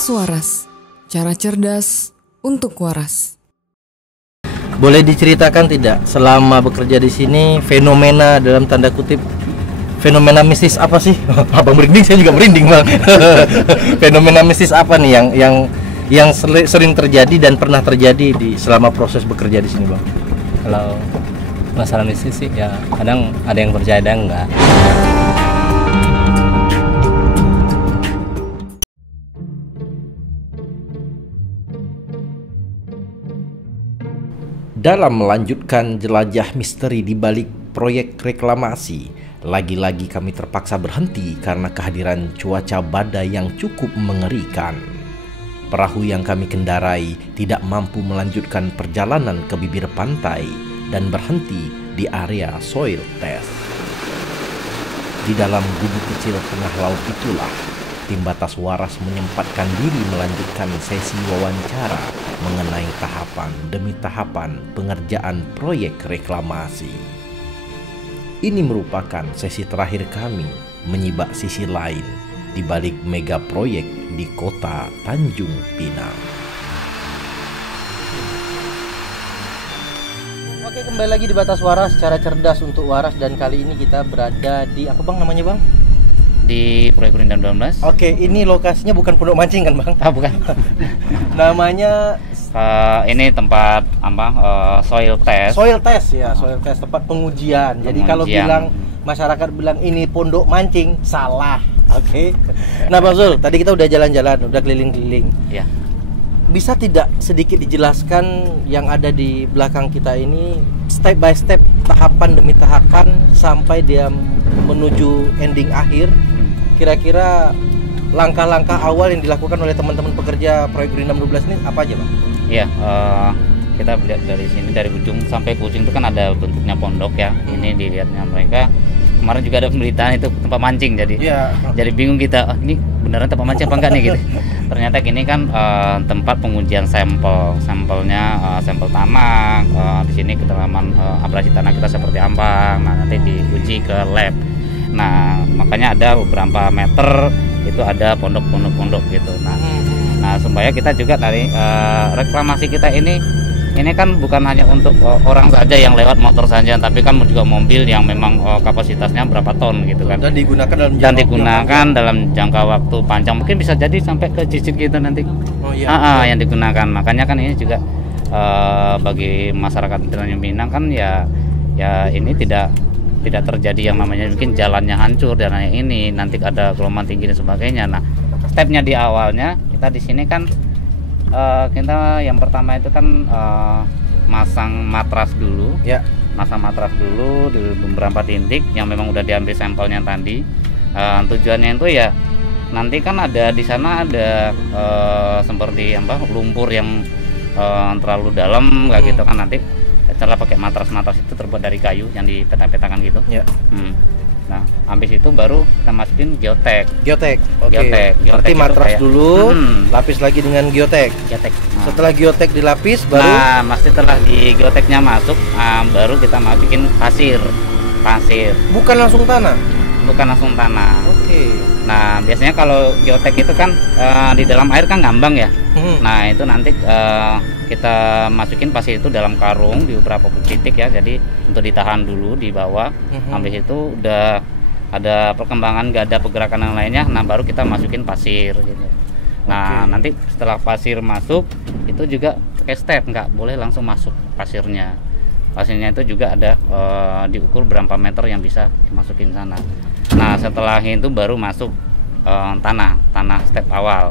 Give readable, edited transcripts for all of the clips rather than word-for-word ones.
Batas Waras, cara cerdas untuk waras. Boleh diceritakan tidak selama bekerja di sini fenomena dalam tanda kutip fenomena mistis apa sih? Abang merinding, saya juga merinding bang. Fenomena mistis apa nih yang sering terjadi dan pernah terjadi di selama proses bekerja di sini bang? Kalau masalah mistis sih ya kadang ada yang percaya ada yang enggak. Dalam melanjutkan jelajah misteri di balik proyek reklamasi, lagi-lagi kami terpaksa berhenti karena kehadiran cuaca badai yang cukup mengerikan. Perahu yang kami kendarai tidak mampu melanjutkan perjalanan ke bibir pantai dan berhenti di area soil test. Di dalam gubuk kecil tengah laut itulah tim Batas Waras menyempatkan diri melanjutkan sesi wawancara mengenai tahapan demi tahapan pengerjaan proyek reklamasi. Ini merupakan sesi terakhir kami menyibak sisi lain di balik mega proyek di kota Tanjung Pinang. Oke, kembali lagi di Batas Waras, cara cerdas untuk waras, dan kali ini kita berada di apa bang namanya bang? Di proyek Purindam 12. Oke, ini lokasinya bukan pondok mancing kan bang? Ah, bukan. Namanya ini tempat soil test. soil test ya, soil test, tempat pengujian. Jadi kalau bilang masyarakat bilang ini pondok mancing, salah. Oke. Nah Bang Zul, tadi kita udah jalan-jalan, udah keliling-keliling. Ya. Bisa tidak sedikit dijelaskan yang ada di belakang kita ini step by step, tahapan demi tahapan sampai dia menuju ending akhir? Kira-kira langkah-langkah awal yang dilakukan oleh teman-teman pekerja proyek Purindam 12 ini apa aja Bang? Iya, kita lihat dari sini, dari ujung sampai ke ujung itu kan ada bentuknya pondok ya. Ini dilihatnya mereka. Kemarin juga ada pemberitaan itu tempat mancing, jadi bingung kita, ini beneran tempat mancing apa enggak nih gitu. Ternyata gini kan tempat pengujian sampelnya, sampel tanah. Di sini kedalaman abrasi tanah kita seperti apa, nah nanti diuji ke lab. Nah makanya ada beberapa meter itu ada pondok gitu. Nah supaya kita juga dari reklamasi kita ini kan bukan hanya untuk orang saja yang lewat motor saja, tapi kan juga mobil yang memang kapasitasnya berapa ton gitu kan. Dan digunakan dalam jangka waktu panjang, mungkin bisa jadi sampai ke cicit gitu nanti. Oh iya. Yang digunakan. Makanya kan ini juga bagi masyarakat Tanjung Pinang kan ya ini tidak terjadi yang namanya mungkin jalannya hancur dan ini nanti ada gelombang tinggi dan sebagainya. Nah, stepnya di awalnya kita di sini kan kita yang pertama itu kan masang matras dulu. Ya. Masang matras dulu di beberapa titik yang memang udah diambil sampelnya tadi. Tujuannya itu ya nanti kan ada di sana ada seperti lumpur yang terlalu dalam kayak gitu kan, nanti cara pakai matras itu terbuat dari kayu yang dipetak-petakan gitu. Ya. Nah, habis itu baru kita masukin geotek. Oke. Berarti matras dulu, lapis lagi dengan geotek. Nah. Setelah geotek dilapis baru. Nah, setelah di geoteknya masuk, baru kita masukin pasir. Bukan langsung tanah. Oke. Nah, biasanya kalau geotek itu kan di dalam air kan ngambang ya. Nah, itu nanti kita masukin pasir itu dalam karung di beberapa titik ya, jadi untuk ditahan dulu di bawah. Habis itu udah ada perkembangan, gak ada pergerakan yang lainnya, nah baru kita masukin pasir gitu. Nah nanti setelah pasir masuk itu juga pakai step, nggak boleh langsung masuk pasirnya itu juga ada diukur berapa meter yang bisa dimasukin sana. Nah setelah itu baru masuk tanah step awal.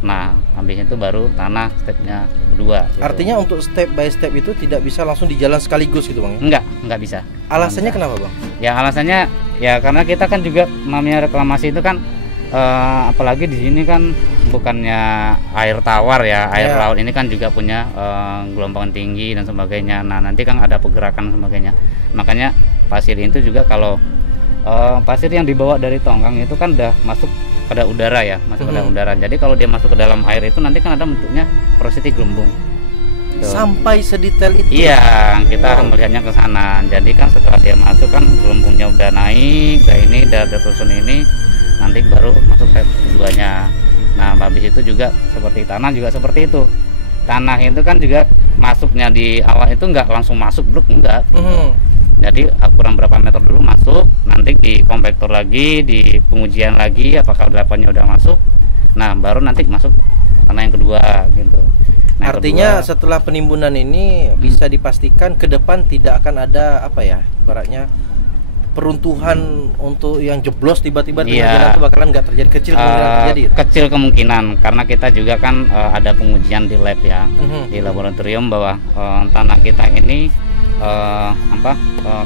Nah habis itu baru tanah stepnya kedua gitu. Artinya untuk step by step itu tidak bisa langsung di jalan sekaligus gitu Bang? Enggak bisa. Alasannya kenapa Bang? Ya alasannya ya karena kita kan juga namanya reklamasi itu kan apalagi di sini kan bukannya air tawar ya, air laut ini kan juga punya gelombang tinggi dan sebagainya. Nah nanti kan ada pergerakan dan sebagainya. Makanya pasir itu juga kalau pasir yang dibawa dari tongkang itu kan udah masuk pada udara ya, pada udara. Jadi kalau dia masuk ke dalam air itu nanti kan ada bentuknya prosesi gelembung. Sampai sedetail itu? Iya, kita melihatnya ke sana. Jadi kan setelah dia masuk kan gelembungnya udah naik, udah ini, udah tersusun ini, nanti baru masuk step keduanya. Nah habis itu juga seperti tanah juga seperti itu. Tanah itu kan juga masuknya di awal itu nggak langsung masuk blok, enggak. Jadi ukuran berapa meter dulu masuk, nanti di kompaktor lagi, di pengujian lagi apakah delapannya udah masuk. Nah baru nanti masuk tanah yang kedua gitu. Nah, artinya kedua, setelah penimbunan ini bisa dipastikan ke depan tidak akan ada apa ya, ibaratnya peruntuhan untuk yang jeblos tiba-tiba tengah jalan itu bakalan nggak terjadi, kecil kemungkinan karena kita juga kan ada pengujian di lab ya, di laboratorium bahwa tanah kita ini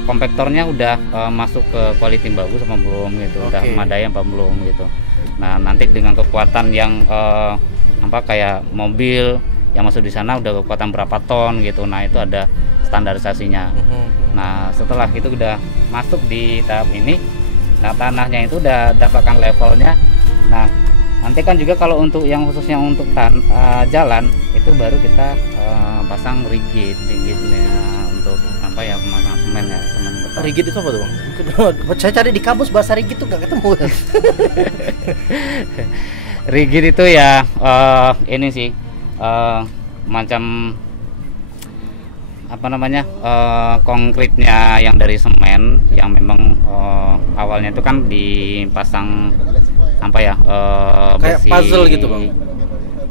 kompaktornya udah masuk ke quality bagus apa belum gitu, udah memadai apa belum gitu. Nah nanti dengan kekuatan yang kayak mobil yang masuk di sana udah kekuatan berapa ton gitu, nah itu ada standarisasinya. Nah setelah itu udah masuk di tahap ini, nah tanahnya itu udah dapatkan levelnya. Nah nanti kan juga kalau untuk yang khususnya untuk jalan itu baru kita pasang rigidnya untuk pemasangan semen ya, semen beton. Rigid itu apa tuh bang? Saya cari di kamus bahasa rigid tuh nggak ketemu. Rigid itu ya ini sih macam konkritnya yang dari semen yang memang awalnya itu kan dipasang kayak besi. Puzzle gitu bang?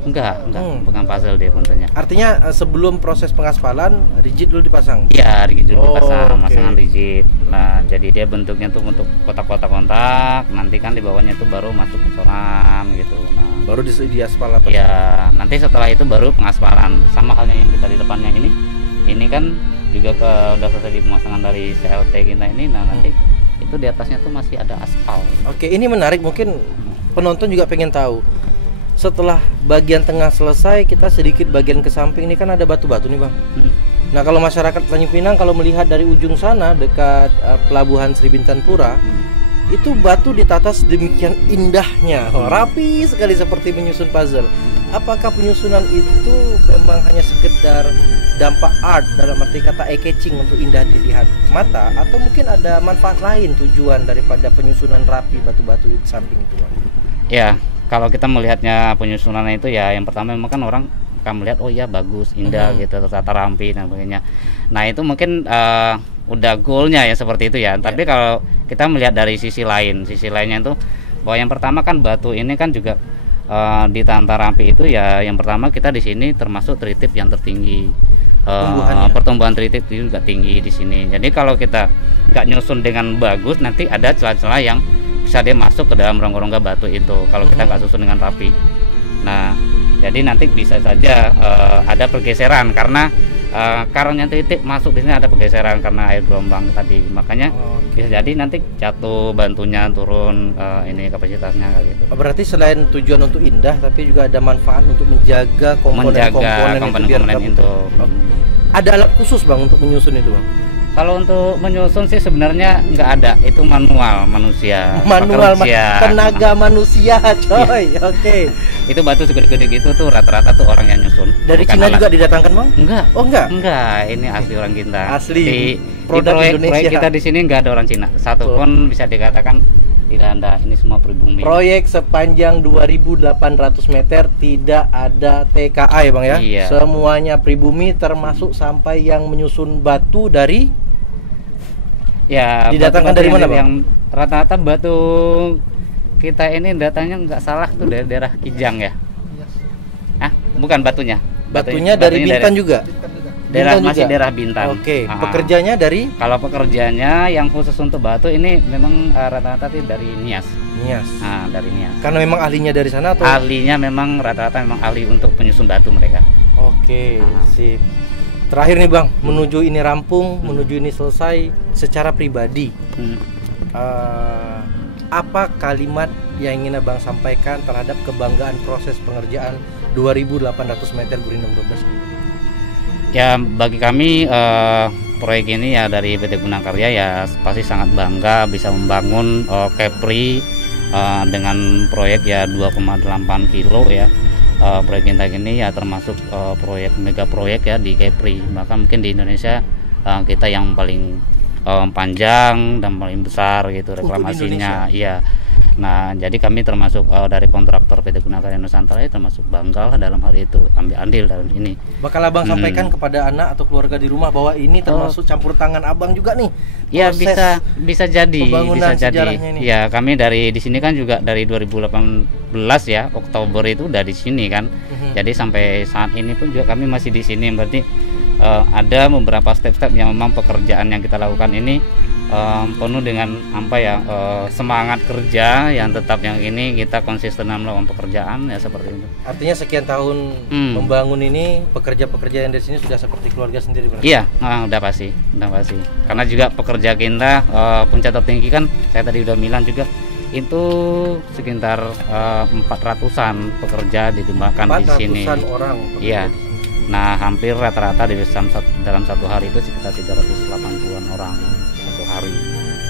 Enggak, bukan puzzle dia bentuknya. Artinya sebelum proses pengaspalan rigid dulu dipasang? Iya, rigid dulu dipasang, pasangan rigid. Nah, jadi dia bentuknya tuh untuk kotak-kotak kontak. Nanti kan di bawahnya itu baru masuk pencoran gitu. Nah, baru diaspal apa? Iya, nanti setelah itu baru pengaspalan. Sama halnya yang kita di depannya ini. Ini kan juga udah selesai di pemasangan dari CLT kita ini. Nah, nanti itu di atasnya tuh masih ada aspal. Oke, ini menarik, mungkin penonton juga pengen tahu. Setelah bagian tengah selesai, kita sedikit bagian ke samping ini kan ada batu-batu nih bang. Nah kalau masyarakat Tanjung Pinang kalau melihat dari ujung sana dekat pelabuhan Sri Bintan Pura, itu batu ditata sedemikian indahnya, rapi sekali seperti menyusun puzzle. Apakah penyusunan itu memang hanya sekedar dampak art dalam arti kata eye-catching untuk indah dilihat mata, atau mungkin ada manfaat lain tujuan daripada penyusunan rapi batu-batu di samping itu bang? Ya. Kalau kita melihatnya penyusunannya itu ya yang pertama memang kan orang akan melihat oh iya bagus, indah gitu, tertata rapi dan sebagainya. Nah itu mungkin udah goalnya ya seperti itu ya. Tapi kalau kita melihat dari sisi lainnya itu bahwa yang pertama kan batu ini kan juga ditata rapi itu ya yang pertama kita di sini termasuk tritip yang tertinggi. Pertumbuhan tritip itu juga tinggi di sini. Jadi kalau kita nggak nyusun dengan bagus nanti ada celah-celah yang bisa dia masuk ke dalam rongga-rongga batu itu kalau kita nggak susun dengan rapi. Nah jadi nanti bisa saja ada pergeseran karena karangnya tritip masuk di sini ada pergeseran karena air gelombang tadi, makanya bisa jadi nanti jatuh bantunya turun ini kapasitasnya gitu. Berarti selain tujuan untuk indah tapi juga ada manfaat untuk menjaga komponen-komponen itu. Ada alat khusus bang untuk menyusun itu bang? Kalau untuk menyusun sih sebenarnya nggak ada, itu manual manusia. Tenaga manusia coy. Oke. Itu batu segede-gede gitu tuh rata-rata tuh orang yang nyusun. Dari Cina juga didatangkan bang? Enggak. Oh enggak? Enggak, ini asli orang kita. Asli. Di proyek kita di sini nggak ada orang Cina. Satu pun bisa dikatakan tidak ada, ini semua pribumi. Proyek sepanjang 2.800 meter tidak ada TKA ya bang ya? Iya. Semuanya pribumi termasuk sampai yang menyusun batu dari didatangkan dari mana bang? Yang rata-rata batu kita ini datanya nggak salah tuh dari daerah Kijang ya? Bukan batunya. Batunya dari Bintan juga? Masih daerah Bintan. Oke. Pekerjanya dari? Kalau pekerjanya yang khusus untuk batu ini memang rata-rata dari Nias. Dari Nias. Karena memang ahlinya dari sana atau? Ahlinya memang rata-rata memang ahli untuk penyusun batu mereka. Oke, sip. Terakhir nih bang, menuju ini rampung, menuju ini selesai, secara pribadi, apa kalimat yang ingin abang sampaikan terhadap kebanggaan proses pengerjaan 2.800 meter Gurindam 12? Ya bagi kami proyek ini ya dari PT Gunang Karya ya pasti sangat bangga bisa membangun Kepri dengan proyek ya 2,8 kilo ya. Proyek Intak ini ya termasuk proyek mega proyek ya di Kepri, bahkan mungkin di Indonesia kita yang paling panjang dan paling besar gitu reklamasinya. Iya. Nah, jadi kami termasuk dari kontraktor PT Gunakarya Nusantara termasuk bangga dalam hal itu, ambil andil dalam ini. Bakal abang sampaikan kepada anak atau keluarga di rumah bahwa ini termasuk campur tangan abang juga nih. Ya bisa jadi, pembangunan bisa jadi. Ini. Ya kami dari di sini kan juga dari 2018 ya, Oktober itu udah di sini kan. Jadi sampai saat ini pun juga kami masih di sini. Berarti ada beberapa step-step yang memang pekerjaan yang kita lakukan ini penuh dengan semangat kerja yang tetap yang ini kita konsisten melakukan pekerjaan ya seperti itu. Artinya sekian tahun membangun ini pekerja-pekerja yang dari sini sudah seperti keluarga sendiri berarti? Iya, udah pasti. Karena juga pekerja kita puncak tertinggi kan saya tadi udah bilang juga itu sekitar 400-an pekerja dikembangkan di sini. 400-an orang. Iya. Nah, hampir rata-rata dalam satu hari itu sekitar 380-an orang satu hari.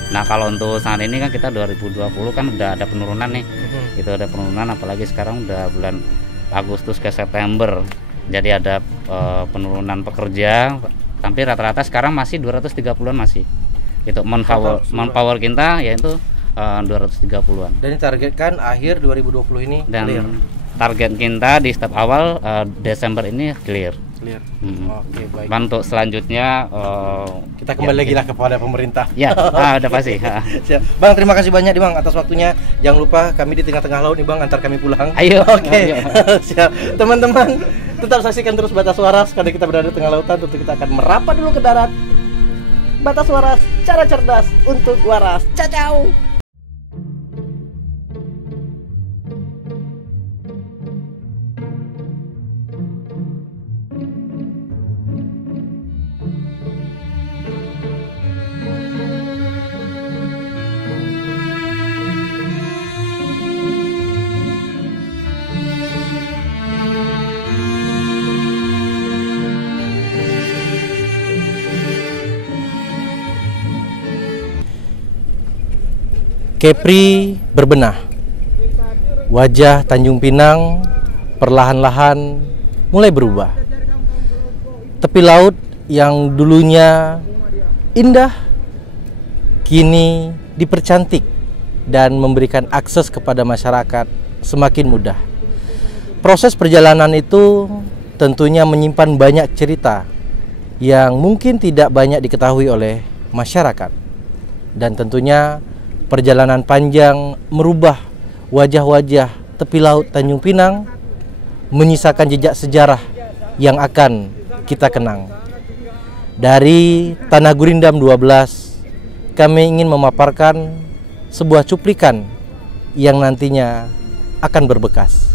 Nah, kalau untuk saat ini kan kita 2020 kan udah ada penurunan nih. Itu ada penurunan, apalagi sekarang udah bulan Agustus ke September. Jadi ada penurunan pekerja. Tapi rata-rata sekarang masih 230-an masih. Itu manpower kita yaitu 230-an. Dan ditargetkan akhir 2020 ini dan clear. Target kita di step awal Desember ini clear. Oke, baik. Untuk selanjutnya kita kembali lagi lah kepada pemerintah. Ya, udah pasti. Siap. Bang, terima kasih banyak nih Bang atas waktunya. Jangan lupa kami di tengah-tengah laut nih Bang, antar kami pulang. Ayo. Oke. Siap. Teman-teman, tetap saksikan terus Batas Waras karena kita berada di tengah lautan. Tentu kita akan merapat dulu ke darat. Batas Waras, cara cerdas untuk waras. Ciao. Kepri berbenah. Wajah Tanjung Pinang perlahan-lahan mulai berubah. Tepi laut yang dulunya indah kini dipercantik dan memberikan akses kepada masyarakat semakin mudah. Proses perjalanan itu tentunya menyimpan banyak cerita yang mungkin tidak banyak diketahui oleh masyarakat. Dan tentunya perjalanan panjang merubah wajah-wajah tepi laut Tanjung Pinang, menyisakan jejak sejarah yang akan kita kenang. Dari Tanah Gurindam 12, kami ingin memaparkan sebuah cuplikan yang nantinya akan berbekas.